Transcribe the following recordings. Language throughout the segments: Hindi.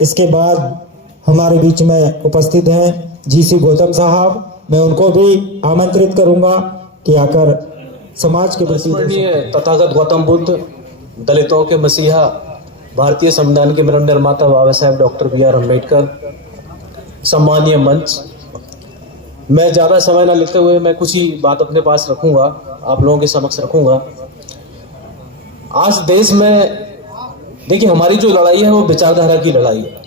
इसके बाद हमारे बीच में उपस्थित हैं जीसी गौतम साहब, मैं उनको भी आमंत्रित करूंगा कि आकर समाज के प्रति तथागत गौतम बुद्ध, दलितों के मसीहा, भारतीय संविधान के मरण निर्माता बाबा साहेब डॉक्टर BR अम्बेडकर, सम्मानीय मंच, मैं ज़्यादा समय न लेते हुए मैं कुछ ही बात अपने पास रखूंगा, आप लोगों के समक्ष रखूंगा। आज देश में देखिए, हमारी जो लड़ाई है वो विचारधारा की लड़ाई है।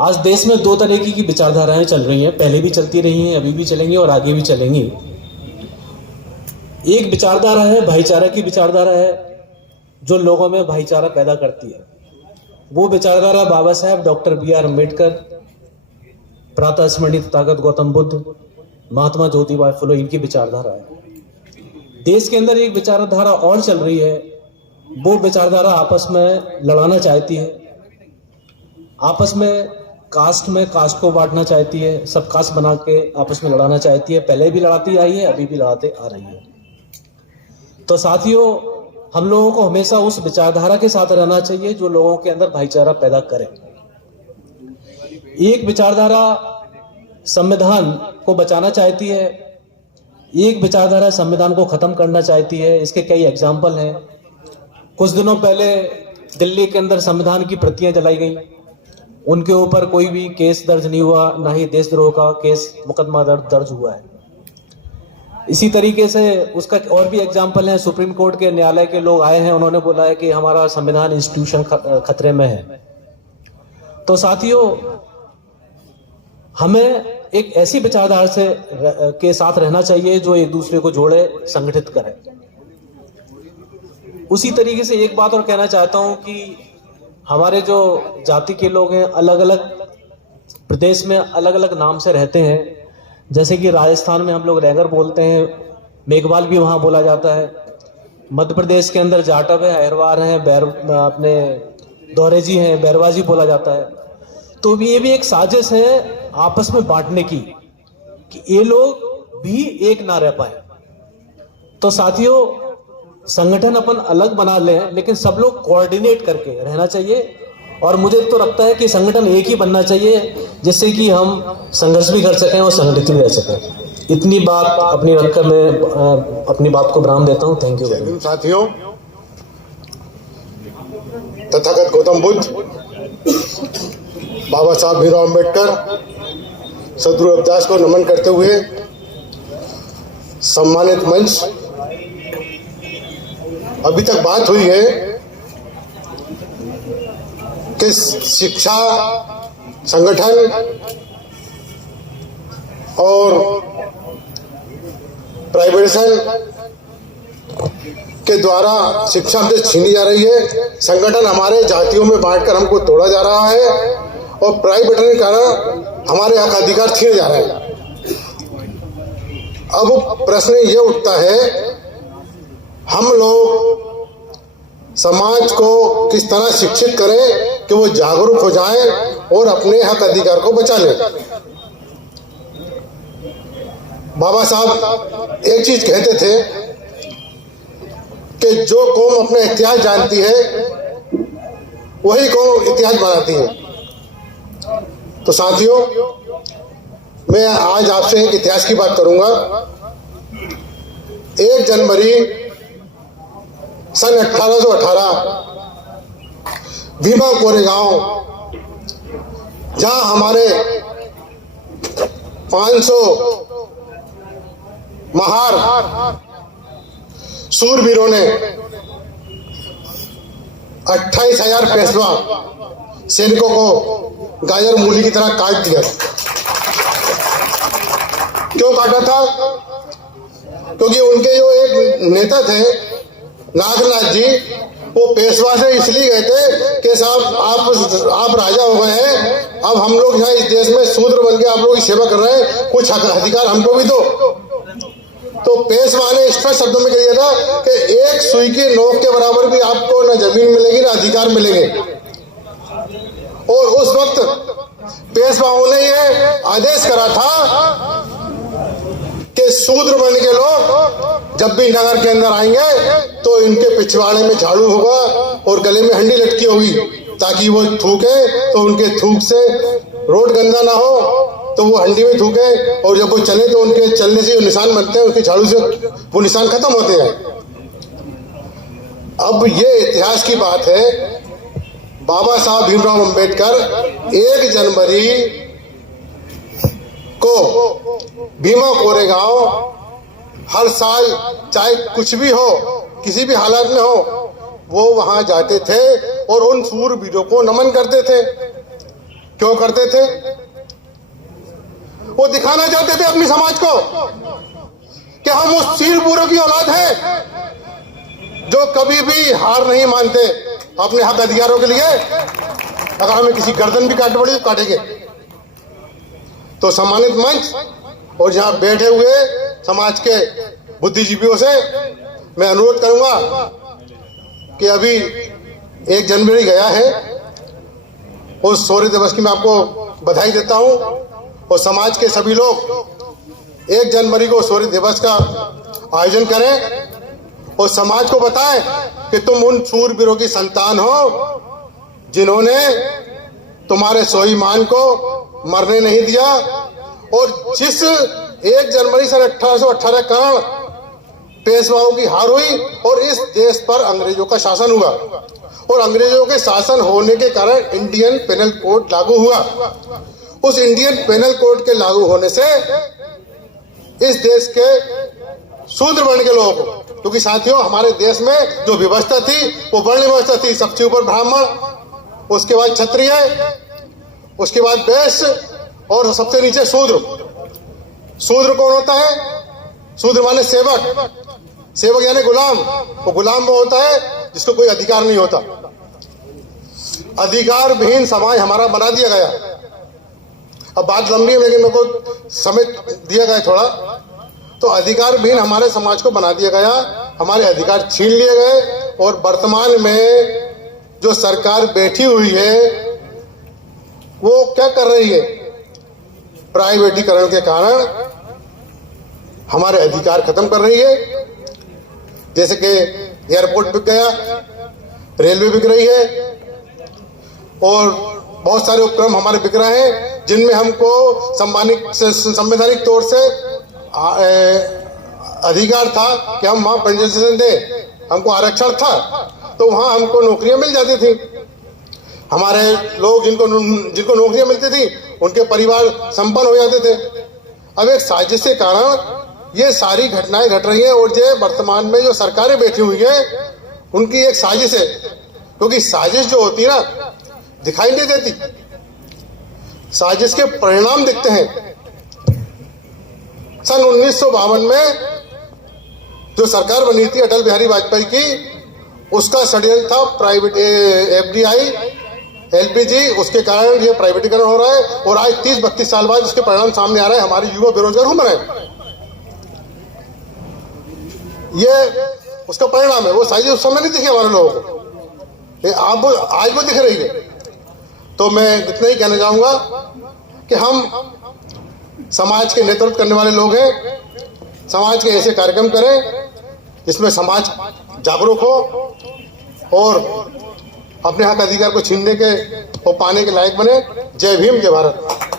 आज देश में दो तरीके की विचारधाराएं चल रही हैं, पहले भी चलती रही हैं, अभी भी चलेंगी और आगे भी चलेंगी। एक विचारधारा है भाईचारा की विचारधारा है, जो लोगों में भाईचारा पैदा करती है। वो विचारधारा बाबा साहेब डॉक्टर BR अम्बेडकर, प्रातः स्मरणीय तथागत गौतम बुद्ध, महात्मा ज्योतिबा फुले, इनकी विचारधारा है। देश के अंदर एक विचारधारा और चल रही है, वो विचारधारा आपस में लड़ाना चाहती है, आपस में कास्ट को बांटना चाहती है, सब कास्ट बना के आपस में लड़ाना चाहती है। पहले भी लड़ाती आई है, अभी भी लड़ाते आ रही है। तो साथियों, हम लोगों को हमेशा उस विचारधारा के साथ रहना चाहिए जो लोगों के अंदर भाईचारा पैदा करे। एक विचारधारा संविधान को बचाना चाहती है, एक विचारधारा संविधान को खत्म करना चाहती है। इसके कई एग्जाम्पल हैं। कुछ दिनों पहले दिल्ली के अंदर संविधान की प्रतियां जलाई गई, उनके ऊपर कोई भी केस दर्ज नहीं हुआ, ना ही देशद्रोह का केस मुकदमा दर्ज हुआ है। इसी तरीके से उसका और भी एग्जाम्पल है। सुप्रीम कोर्ट के न्यायालय के लोग आए हैं, उन्होंने बोला है कि हमारा संविधान इंस्टीट्यूशन खतरे में है। तो साथियों, हमें एक ऐसी विचारधारा से के साथ रहना चाहिए जो एक दूसरे को जोड़े, संगठित करे। उसी तरीके से एक बात और कहना चाहता हूं कि हमारे जो जाति के लोग हैं, अलग अलग प्रदेश में अलग अलग नाम से रहते हैं। जैसे कि राजस्थान में हम लोग रैगर बोलते हैं, मेघवाल भी वहाँ बोला जाता है। मध्य प्रदेश के अंदर जाटव है, अहिरवार हैं, अपने दोरेजी हैं, बैरवाजी बोला जाता है। तो ये भी एक साजिश है आपस में बांटने की, कि ये लोग भी एक ना रह पाए। तो साथियों, संगठन अपन अलग बना लें, लेकिन सब लोग कोऑर्डिनेट करके रहना चाहिए। और मुझे तो लगता है कि संगठन एक ही बनना चाहिए, जिससे कि हम संघर्ष भी कर सकें और संगठित भी रह सकें। इतनी बात अपनी रखकर मैं अपनी बात को विराम देता हूं। Thank you. साथियों, तथागत गौतम बुद्ध, बाबा साहब भीमराव अम्बेडकर, सदगुरु रविदास को नमन करते हुए सम्मानित मंच, अभी तक बात हुई है कि शिक्षा, संगठन और प्राइवेटाइजेशन के द्वारा शिक्षा हमसे छीनी जा रही है। संगठन हमारे जातियों में बांटकर हमको तोड़ा जा रहा है और प्राइवेटाइजेशन के कारण हमारे हक अधिकार छीने जा रहे हैं। अब प्रश्न ये उठता है, हम लोग समाज को किस तरह शिक्षित करें कि वो जागरूक हो जाएं और अपने हक अधिकार को बचा लें। बाबा साहब एक चीज कहते थे कि जो कौम अपना इतिहास जानती है वही कौम इतिहास बनाती है। तो साथियों, मैं आज आपसे एक इतिहास की बात करूंगा। 1 जनवरी सन 1818 भीमा कोरेगांव, जहां हमारे 500 महार सूरवीरों ने 28,000 पेशवा सैनिकों को गाजर मूली की तरह काट दिया। क्यों काटा था? क्योंकि उनके जो एक नेता थे नागनाथ जी, वो पेशवा से इसलिए गए थे कि साहब आप राजा हो गए हैं, अब हम लोग यहाँ इस देश में शूद्र बन के आप लोगों की सेवा कर रहे हैं, कुछ अधिकार हमको भी दो। तो पेशवा ने स्पष्ट शब्दों में कह दिया था कि एक सुई की नोक के बराबर भी आपको न जमीन मिलेगी न अधिकार मिलेंगे। और उस वक्त पेशवाओं ने ये आदेश करा था कि शूद्र बन के लोग जब भी नगर के अंदर आएंगे तो इनके पिछवाड़े में झाड़ू होगा और गले में हंडी लटकी होगी। ताकि वो थूके तो उनके थूक से रोड गंदा ना हो, तो वो हंडी में थूके, और जब वो चले तो उनके चलने से जो निशान बनते हैं उसकी झाड़ू से वो निशान खत्म होते हैं। अब ये इतिहास की बात है, बाबा साहब भीमराव अंबेडकर 1 जनवरी को भीमा कोरेगांव हर साल चाहे कुछ भी हो, किसी भी हालात में हो, वो वहां जाते थे और उन सूरवीरों को नमन करते थे। क्यों करते थे? वो दिखाना चाहते थे अपनी समाज को कि हम उस वीरों की औलाद हैं जो कभी भी हार नहीं मानते अपने हक अधिकारों के लिए। अगर हमें किसी गर्दन भी काटनी पड़ी तो काटेंगे। तो सम्मानित मंच और यहाँ बैठे हुए समाज के बुद्धिजीवियों से मैं अनुरोध करूंगा कि अभी 1 जनवरी गया है, उस शौर्य दिवस की मैं आपको बधाई देता हूं, और समाज के सभी लोग 1 जनवरी को शौर्य दिवस का आयोजन करें और समाज को बताएं कि तुम उन शूरवीरों की संतान हो जिन्होंने तुम्हारे स्वाभिमान को मरने नहीं दिया, और जिस 1 जनवरी सन 1818 कारण पेशवाओं की हार हुई और इस देश पर अंग्रेजों का शासन हुआ, और अंग्रेजों के शासन होने के कारण इंडियन पेनल कोड लागू हुआ। उस इंडियन पेनल कोड के लागू होने से इस देश के शूद्र वर्ण के लोग, क्योंकि साथियों हमारे देश में जो व्यवस्था थी वो वर्ण व्यवस्था थी, सबसे ऊपर ब्राह्मण, उसके बाद क्षत्रिय, उसके बाद वैश्य और सबसे नीचे शूद्र। शूद्र कौन होता है? शूद्र माने सेवक, सेवक यानी गुलाम। वो गुलाम वो होता है जिसको कोई अधिकार नहीं होता। अधिकार विहीन समाज हमारा बना दिया गया। अब बात लंबी है लेकिन मेरे को समय दिया गया थोड़ा। तो अधिकार विहीन हमारे समाज को बना दिया गया, हमारे अधिकार छीन लिए गए, और वर्तमान में जो सरकार बैठी हुई है वो क्या कर रही है? प्राइवेटीकरण के कारण हमारे अधिकार खत्म कर रही है। जैसे कि एयरपोर्ट बिक गया, रेलवे बिक रही है, और बहुत सारे उपक्रम हमारे बिक रहे हैं जिनमें हमको संवैधानिक तौर से अधिकार था कि हम वहां पंजीकरण दें, हमको आरक्षण था, तो वहां हमको नौकरियां मिल जाती थी। हमारे लोग जिनको नौकरियां मिलती थी उनके परिवार संपन्न हो जाते थे। अब एक साजिश के कारण ये सारी घटनाएं घट रही हैं, और ये वर्तमान में जो सरकारें बैठी हुई है उनकी एक साजिश है, क्योंकि साजिश जो होती है ना दिखाई नहीं देती, साजिश के परिणाम दिखते हैं। सन 1952 में जो सरकार बनी थी अटल बिहारी वाजपेयी की, उसका षड्यंत्र था प्राइवेट FDI LPG, उसके कारण ये प्राइवेटीकरण हो रहा है, और आज 30-32 साल बाद उसके परिणाम सामने आ रहे हैं। हमारे युवा बेरोजगार घूम रहे हैं, ये उसका परिणाम है। वो साइज उस समय नहीं दिखे हमारे लोगों को, आप आज वो दिख रही है। तो मैं इतना ही कहना चाहूंगा कि हम समाज के नेतृत्व करने वाले लोग हैं, समाज के ऐसे कार्यक्रम करें जिसमें समाज जागरूक हो और अपने हक अधिकार को छीनने के और पाने के लायक बने। जय भीम, जय भारत।